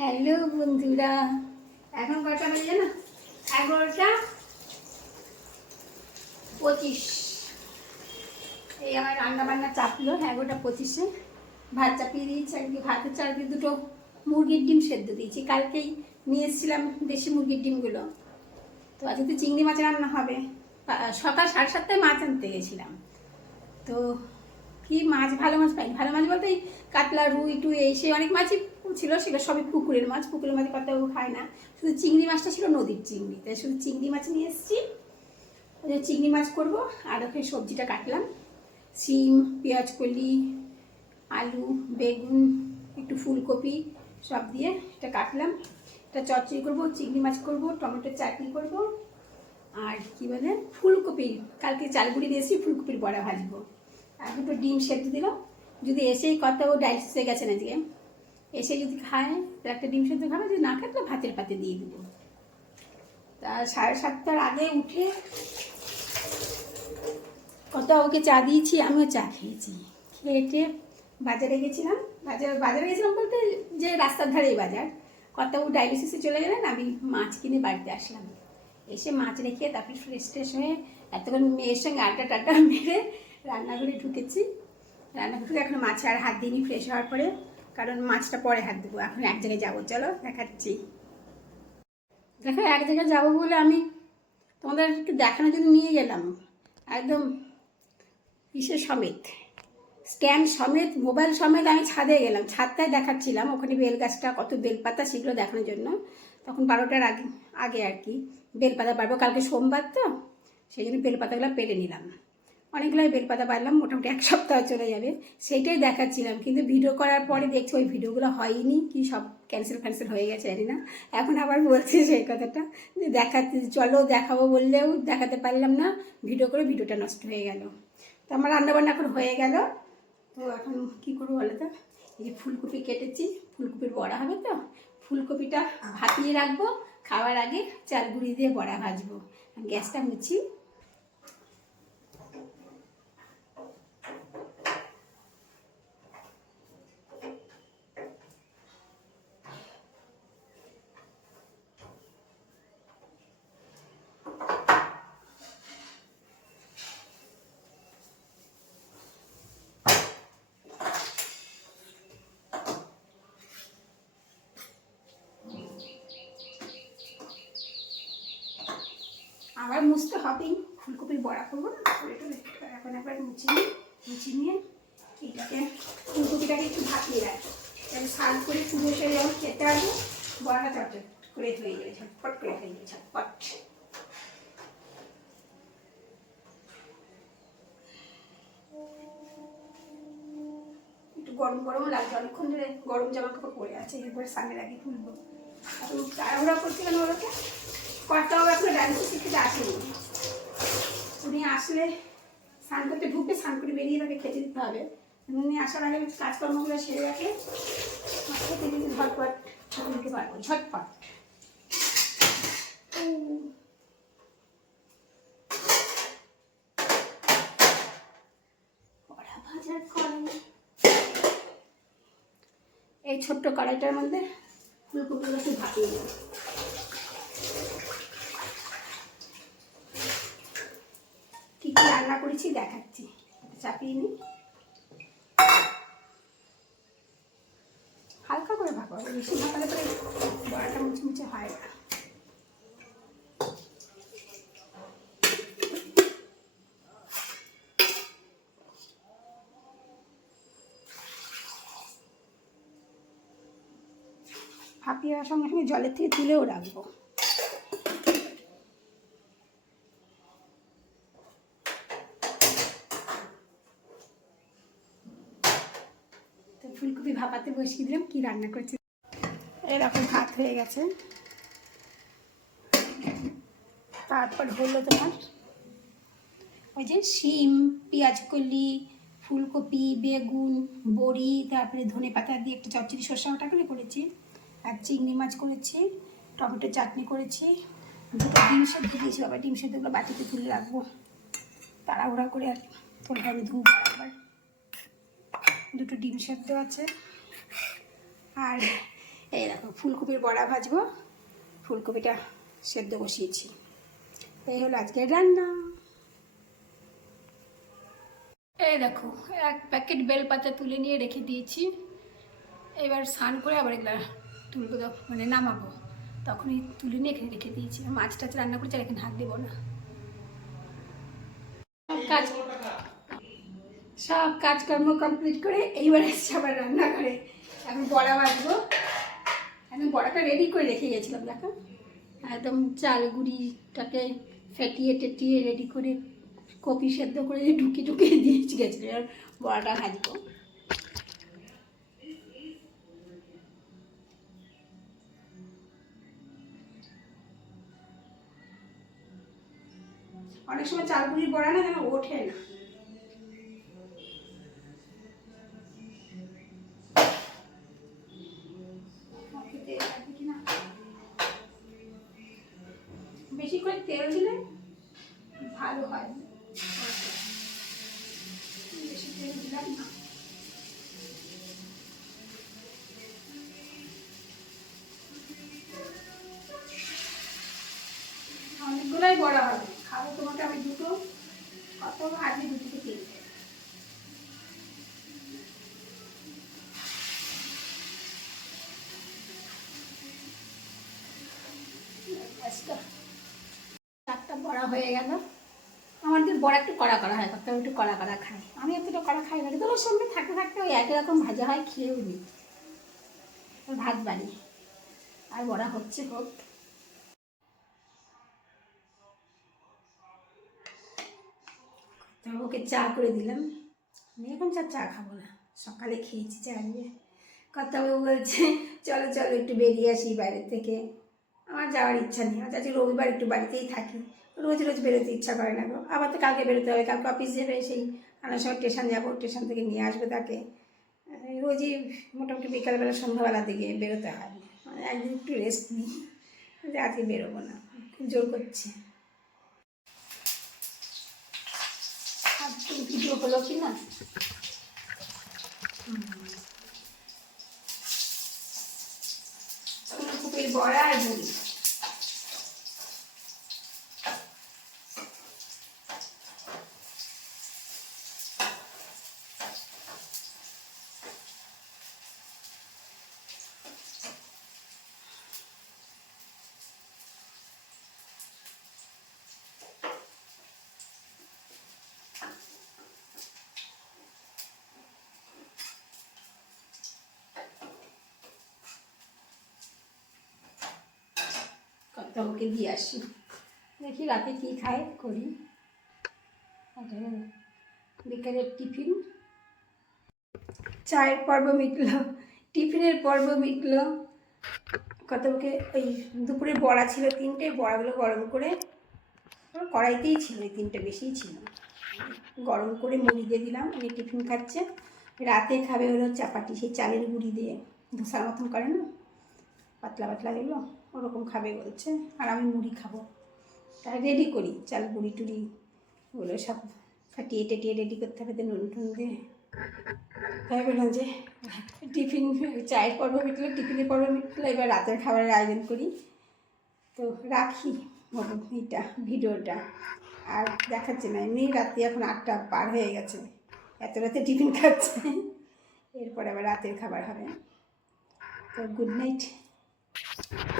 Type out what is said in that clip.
Hello বন্ধুরা, এখন কটা বাজে না? 11:25। এই আমার রান্না বান্না চাপলো 11:25-এ। ভাত চাপিয়ে দিয়েছি, আজকে ভাতের চারদিকে দুটো মুরগির ডিম সেদ্ধ দিয়েছি। কালকেই নিয়ে এসেছিলাম দেশি মুরগির ডিমগুলো। তো আজকে তো চিংড়ি মাছ রান্না হবে। সকাল 7:30টায় মাছ আনতে গেছিলাম। তো কি মাছ, ভালো মাছ পাইনি। ভালো মাছ বলতে কাতলা, রুই টুই এই সেই অনেক মাছই ছিল, সেগুলো সবই পুকুরের মাছ। পুকুরের মাছ কতও খায় না, শুধু চিংড়ি মাছটা ছিল নদীর চিংড়ি। তাই শুধু চিংড়ি মাছ নিয়ে এসেছি। চিংড়ি মাছ করবো। আর ওখানে সবজিটা কাটলাম, সিম, পেঁয়াজ কলি, আলু, বেগুন, একটু ফুলকপি সব দিয়ে এটা কাটলাম। এটা চচ্চড়ি করবো, চিংড়ি মাছ করবো, টমেটোর চাটনি করবো, আর কি বলে ফুলকপি কালকে চালগুড়ি দিয়েছি, ফুলকপির বড়া ভাজবো। আর দুটো ডিম সেদ্ধ দিলাম। যদি এসেই কত ডায়ালিসিস হয়ে গেছে না, আজকে এসে যদি খায় তাহলে একটা ডিম সেদ্ধ খাবে, যদি না খায় তাহলে ভাতের পাতে দিয়ে দেবো। তা 7:30টার আগে উঠে কত ওকে চা দিয়েছি, আমিও চা খেয়েছি। খেয়ে বাজারে গেছিলাম। বাজারে গেছিলাম বলতে যে রাস্তার ধারেই বাজার। কত ডায়ালিসিসে চলে গেলেন, আমি মাছ কিনে বাড়িতে আসলাম। এসে মাছ রেখে তারপরে ফ্রেশ ট্রেশ হয়ে এতক্ষণ মেয়ের সঙ্গে আড্ডা টাড্ডা মেরে রান্নাঘরে ঢুকেছি। রান্নাঘরে এখন মাছে আর হাত দিইনি ফ্রেশ হওয়ার পরে, কারণ মাছটা পরে হাত দেবো। এখন এক জায়গায় যাবো, চলো দেখাচ্ছি। দেখো, এক জায়গায় যাবো বলে আমি তোমাদেরকে দেখানোর জন্য নিয়ে গেলাম, একদম ইসের সমেত, স্ট্যান্ড সমেত, মোবাইল সমেত আমি ছাদে গেলাম। ছাদটায় দেখাচ্ছিলাম ওখানে বেল গাছটা, কত বেলপাতা, সেগুলো দেখানোর জন্য। তখন 12টার আগে আগে আর কি বেলপাতা পারবো। কালকে সোমবার তো, সেই জন্য বেলপাতাগুলো পেরে নিলাম। অনেকগুলোই বেলপাতা পারলাম, মোটামুটি এক সপ্তাহ চলে যাবে। সেইটাই দেখাচ্ছিলাম, কিন্তু ভিডিও করার পরে দেখছি ওই ভিডিওগুলো হয়নি, কি সব ক্যান্সেল হয়ে গেছে জানি না। এখন আবার বলছি সেই কথাটা, যে দেখাতে চলো দেখাবো বললেও দেখাতে পারলাম না। ভিডিওটা নষ্ট হয়ে গেল। তো আমার রান্নাবান্না এখন হয়ে গেল। তো এখন কী করবো বলো তো? এই যে ফুলকপি কেটেছি, ফুলকপির বড়া হবে তো, ফুলকপিটা ভাপিয়ে রাখবো, খাওয়ার আগে চাল গুঁড়ি দিয়ে বড়া ভাজবো। গ্যাসটা মুছি। আবার মুছতে হবেই, ফুলকপির বড়া করবো না। এখন একবার মুছে নিয়ে এইটাকে, ফুলকপিটাকে একটু ভাপিয়ে রাখবো, তাহলে সাল করে চুলে এসে যখন খেতে আসবো বড়াটা চটচট করে হয়ে যাবে, ঝটপট করে হয়ে যাবে, ঝটপট। একটু গরম গরম লাগছে, অনেকক্ষণ ধরে গরম জামা কাপড় পরে আছে, এরপরে স্নানের আগে তুলবো। এখন তাড়াহুড়া করছিলাম ওরকে, কর্তাও এখন ডায়ালিসিস থেকে আসেনি। উনি আসলে স্নান করতে ঢুকবে, স্নান করে বেরিয়ে তাকে খেতে দিতে হবে। উনি আসার আগে কাজকর্মগুলো সেরে রাখে, খেতে দিতে ঝটপট নিতে পারবো, ঝটপট। ভাজার কড়াই, এই ছোট্ট কড়াইটার মধ্যে ফুলকপিগুলো একটু ভাপিয়ে দেবো। কী কী রান্না করেছি দেখাচ্ছি, চাপিয়ে নিই। হালকা করে ভাপাবো, বেশি ভাপালে পরে বড়াটা মুচমুচে হয় না। ভাপিয়ে সঙ্গে সঙ্গে জলের থেকে তুলেও রাখবো। তো ফুলকপি ভাপাতে বসিয়ে দিলাম। কি রান্না করছি, এরকম ভাত হয়ে গেছে। তারপর হলো তোমার ওই যে শিম, পেঁয়াজ কলি, ফুলকপি, বেগুন, বড়ি, তারপরে ধনে পাতা দিয়ে একটা চচ্চড়ি সর্ষে বাটা করে করেছি। আর চিংড়ি মাছ করেছি, টমেটো চাটনি করেছি, দুটো ডিম সেদ্ধ দিয়েছি। আবার ডিম সেদ্ধগুলো বাটিতে তুলে রাখবো, তাড়াহুড়া করে আর তোলটা আমি ধুবো একবার। দুটো ডিম সেদ্ধ আছে। আর এই দেখো ফুলকপির বড়া ভাজবো, ফুলকপিটা সেদ্ধ বসিয়েছি। এই হলো আজকের রান্না। এই দেখো, এক প্যাকেট বেলপাতা তুলে নিয়ে রেখে দিয়েছি। এবার স্নান করে আবার এগুলা তুলবো, মানে নামাবো, তখনই তুলে নিয়ে এখানে রেখে দিয়েছি। মাছ টাছ রান্না করছি, আর এখানে হাত দেবো না। সব কাজকর্ম কমপ্লিট করে এইবার এসছি আবার রান্নাঘরে। এখন বড়া ভাজবো। একদম বড়াটা রেডি করে রেখে গেছিলাম, দেখো একদম চাল গুঁড়িটাকে ফেটিয়ে টেটিয়ে রেডি করে কপি সেদ্ধ করে ঢুকিয়ে দিয়েছি গেছিলো। আর বড়াটা ভাজবো। অনেক সময় চাল গুঁড়ির বড়া না যেন ওঠে না। বেশি করে তেল দিলে ভালো হয়। বেশি তেল দিলাম না। অনেকগুলোই বড়া হবে, খাবো তোমাকে আমি দুটো, কত আজকে 2 থেকে 3। চারটা বড়া হয়ে গেল। আমাদের বড়া একটু কড়া করা হয়, কত একটু কড়া কড়া খাই, আমি এতটা কড়া খাই না। তোমার সঙ্গে থাকতে থাকতে ওই একই রকম ভাজা হয়, খেয়েও নিই। ভাত বাড়ি আর বড়া হচ্ছে, হোক। ওকে চা করে দিলাম। আমি এখন চা খাবো না, সকালে খেয়েছি চা দিয়ে। কথাবাবু বলছে চলো চলো একটু বেরিয়ে আসি বাইরে থেকে। আমার যাওয়ার ইচ্ছা নেই, আজ আজকে রবিবার, একটু বাড়িতেই থাকি। রোজ রোজ বেরোতে ইচ্ছা করে না গো। আবার তো কালকে বেরোতে হবে, কালকে অফিস যাবে। সেই আনার সময় স্টেশন যাবো, স্টেশন থেকে নিয়ে আসবে তাকে। রোজই মোটামুটি বিকালবেলা সন্ধ্যাবেলা দিকে বেরোতে হয়। একদিন একটু রেস্ট নিই, আজকে বেরোবো না, খুব জোর করছে। আর ভিডিও হলো কি না, ফুলকপির বড়া আর মুড়ি। ওকে দিয়ে আসি, দেখি রাতে কী খায় করি। বিকালের টিফিন, চায়ের পর্ব মিটল, টিফিনের পর্ব মিটল। ওকে ওই দুপুরে বড়া ছিল 3টে, বড়াগুলো গরম করে কড়াইতেই ছিল, এই 3টে বেশিই ছিল, গরম করে মুড়ি দিয়ে দিলাম। উনি টিফিন খাচ্ছে। রাতে খাবে হলো চাপাটি, সেই চালের গুঁড়ি দিয়ে ধোসার মতন করে না, পাতলা পাতলা এগুলো, ওরকম খাবে বলছে। আর আমি মুড়ি খাবো, তাই রেডি করি। চাল গুঁড়ি টুড়ি ওগুলো সব ফাটিয়ে টেটিয়ে রেডি করতে হবে, নুন টুন দিয়ে। তাই বললাম যে টিফিন, চায়ের পর্ব মিটলো, টিফিনের পর্ব মিটলো, এবার রাতের খাবারের আয়োজন করি। তো রাখি এইটা ভিডিওটা, আর দেখাচ্ছে না। এমনি রাত্রি এখন 8টা পার হয়ে গেছে, এত রাতে টিফিন খাচ্ছে। এরপরে আবার রাতের খাবার হবে। তো গুড নাইট।